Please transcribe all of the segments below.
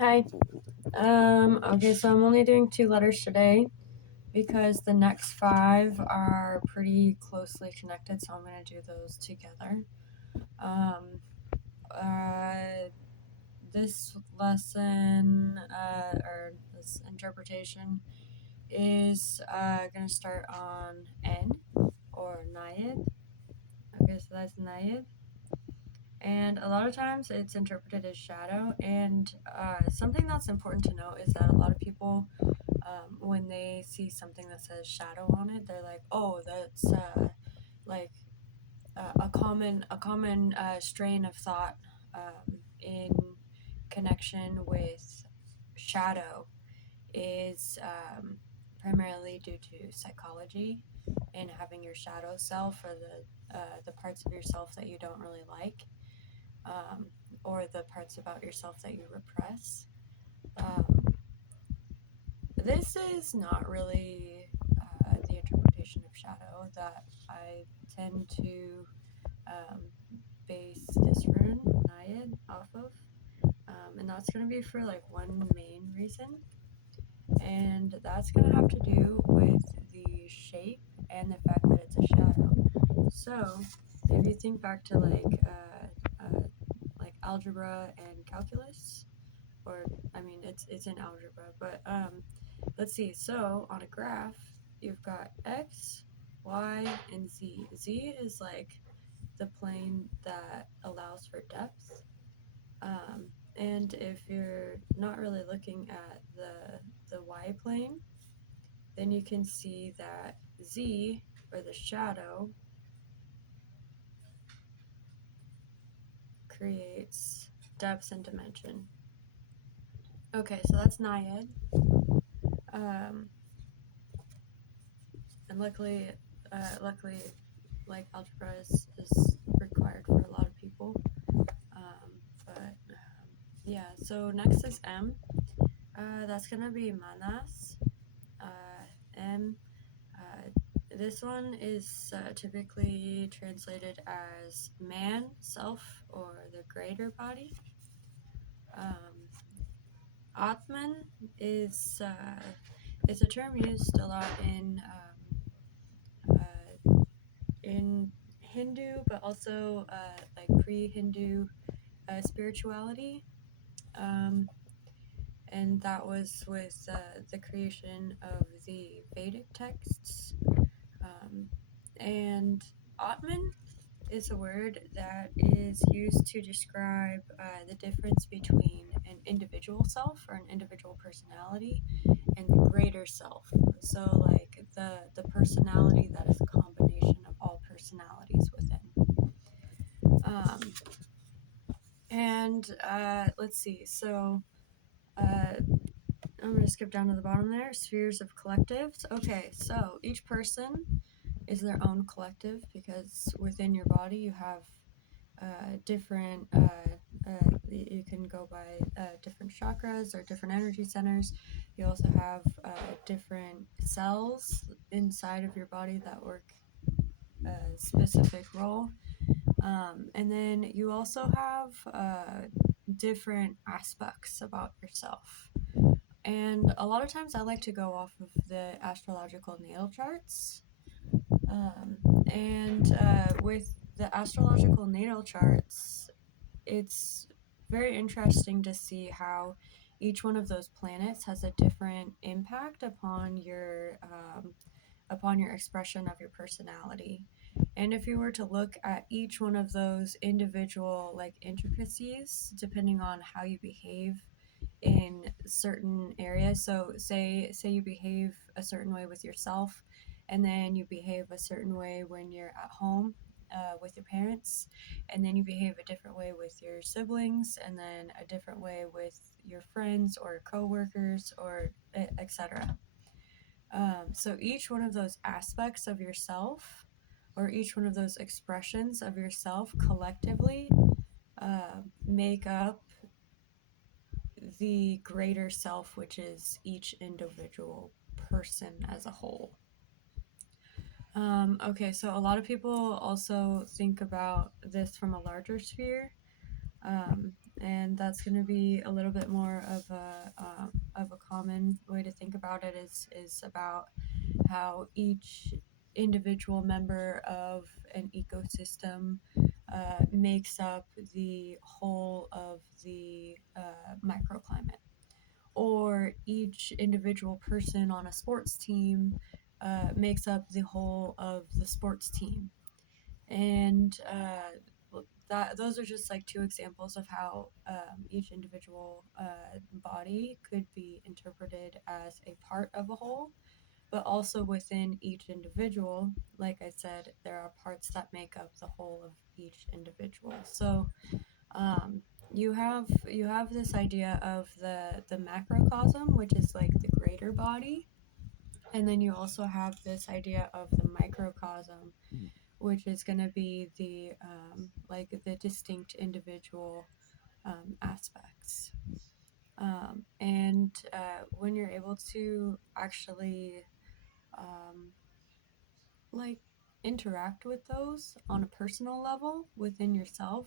Hi. Okay, so I'm only doing 2 letters today because the next 5 are pretty closely connected, so I'm going to do those together. Um, uh, this lesson, or this interpretation, is going to start on N, or Nayad. Okay, so that's Nayad. And a lot of times it's interpreted as shadow, and something that's important to note is that a lot of people, when they see something that says shadow on it, they're like, "Oh, that's like a common strain of thought in connection with shadow is primarily due to psychology and having your shadow self, or the parts of yourself that you don't really like, um, or the parts about yourself that you repress." Um, this is not really the interpretation of shadow that I tend to um, base this rune, Nayad, off of. And that's going to be for like one main reason, and that's going to have to do with the shape and the fact that it's a shadow. So, if you think back to like algebra and calculus, or I mean, it's in algebra, but let's see. So on a graph, you've got x, y, and z. Z is like the plane that allows for depth. And if you're not really looking at the y plane, then you can see that z, or the shadow, creates depth and dimension. Okay, so that's Nayad. Um, and luckily, like algebra is required for a lot of people. But yeah, so next is M. That's gonna be Manas. M. This one is typically translated as man, self, or the greater body. Atman is a term used a lot in Hindu, but also like pre-Hindu spirituality. Um, and that was with the creation of the Vedic texts. And Atman is a word that is used to describe the difference between an individual self, or an individual personality, and the greater self. So, like the personality that is a combination of all personalities within. Um, and let's see. So, I'm going to skip down to the bottom there. Spheres of collectives. Okay, so each person is their own collective, because within your body you have different, you can go by different chakras or different energy centers. You also have different cells inside of your body that work a specific role. And then you also have different aspects about yourself. And a lot of times I like to go off of the astrological natal charts. And with the astrological natal charts, it's very interesting to see how each one of those planets has a different impact upon your expression of your personality. And if you were to look at each one of those individual like intricacies, depending on how you behave in certain areas, so say you behave a certain way with yourself, and then you behave a certain way when you're at home with your parents, and then you behave a different way with your siblings, and then a different way with your friends or coworkers, or etc. So each one of those aspects of yourself, or each one of those expressions of yourself, collectively make up the greater self, which is each individual person as a whole. Okay, so a lot of people also think about this from a larger sphere, and that's going to be a little bit more of a common way to think about it is about how each individual member of an ecosystem makes up the whole of the microclimate, or each individual person on a sports team makes up the whole of the sports team. And those are just like two examples of how each individual body could be interpreted as a part of a whole, but also within each individual, like I said, there are parts that make up the whole of each individual. So um, you have this idea of the macrocosm, which is like the greater body, and then you also have this idea of the microcosm, which is going to be the like the distinct individual aspects. And when you're able to actually um, like interact with those on a personal level within yourself,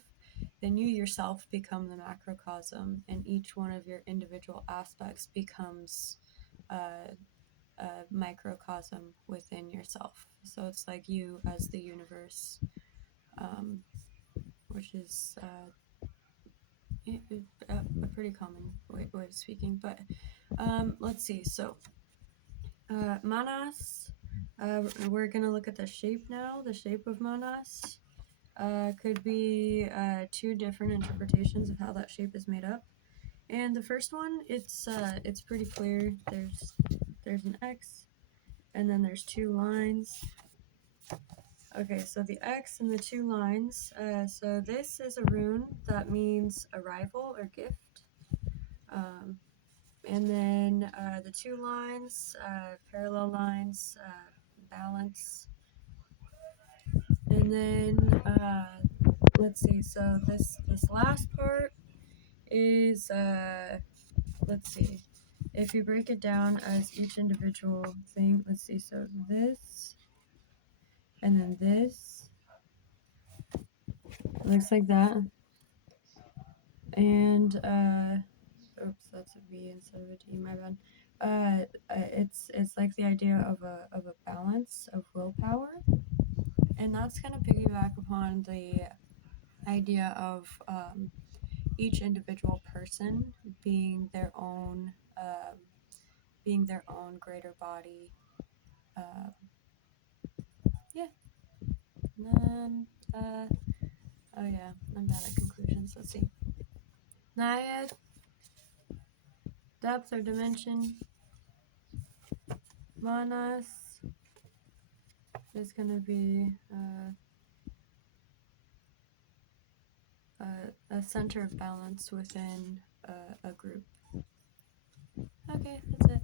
then you yourself become the macrocosm, and each one of your individual aspects becomes a microcosm within yourself. So it's like you as the universe, um, which is a pretty common way of speaking. But let's see. So Manas, we're going to look at the shape now. The shape of Manas could be two different interpretations of how that shape is made up. And the first one, it's pretty clear. There's an X, and then there's two lines. Okay, so the X and the two lines. So this is a rune that means arrival or gift. And then the two lines, parallel lines, balance. And then let's see. So this last part is let's see. If you break it down as each individual thing, let's see. So this, and then this. It looks like that. And oops, that's a V instead of a T. My bad. It's like the idea of a balance of willpower, and that's gonna piggyback upon the idea of each individual person being their own greater body. Uh, yeah. And then oh yeah, I'm bad at conclusions. Let's see. Naiad, depth or dimension. Manas is gonna be a center of balance within a group. Okay, that's it.